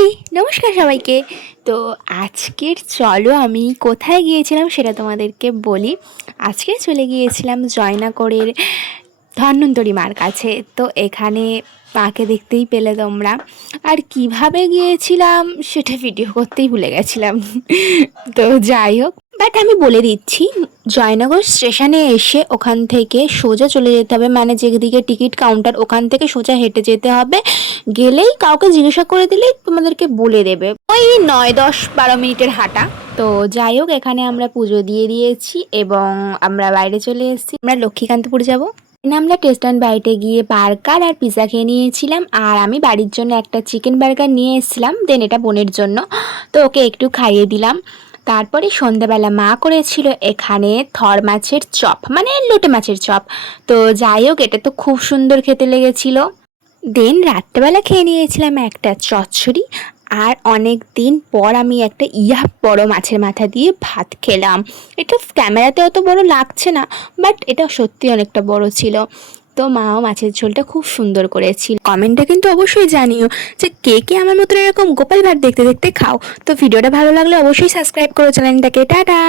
High, নমস্কার সবাইকে। তো আজকের চলো আমি কোথায় গিয়েছিলাম সেটা তোমাদেরকে বলি। আজকে চলে গিয়েছিলাম জয়নগরের ধন্বন্তরী মার কাছে। তো এখানে মাকে দেখতেই পেলে তোমরা। আর কিভাবে গিয়েছিলাম সেটা ভিডিও করতেই ভুলে গেছিলাম। তো যাই হোক, বাট আমি বলে দিচ্ছি, জয়নগর স্টেশনে এসে ওখান থেকে সোজা চলে যেতে হবে, মানে যেদিকে টিকিট কাউন্টার ওখান থেকে সোজা হেঁটে যেতে হবে। গেলেই কাউকে জিজ্ঞাসা করে দিলেই তোমাদেরকে বলে দেবে। ওই 9, 10, 12 মিনিটের হাঁটা। তো যাই হোক, এখানে আমরা পুজো দিয়ে দিয়েছি এবং আমরা বাইরে চলে এসেছি। আমরা লক্ষ্মীকান্তপুর যাব। আমরা টেস্ট অ্যান্ড বাইটে গিয়ে বার্গার আর পিৎজা খেয়ে নিয়েছিলাম। আর আমি বাড়ির জন্য একটা চিকেন বার্গার নিয়ে এসেছিলাম, দেন এটা বোনের জন্য। তো ওকে একটু খাইয়ে দিলাম। তারপরে সন্ধ্যাবেলা মা করেছিল এখানে থর মাছের চপ, মানে লোটে মাছের চপ। তো যাই হোক, এটা তো খুব সুন্দর খেতে লেগেছিল। দেন রাত্রেবেলা খেয়ে নিয়েছিলাম একটা চচ্চড়ি। আর অনেক দিন পর আমি একটা বড় মাছের মাথা দিয়ে ভাত খেলাম। এটা ক্যামেরাতে অত বড় লাগছে না, বাট এটা সত্যি অনেকটা বড় ছিল। তো মাও মাছের ঝোলটা খুব সুন্দর করেছিল। কমেন্টে কিন্তু অবশ্যই জানিও যে কে কে আমার মতো এরকম গোপাল ভাট দেখতে দেখতে খাও। তো ভিডিওটা ভালো লাগলে অবশ্যই সাবস্ক্রাইব করো চ্যানেলটাকে। টাটা।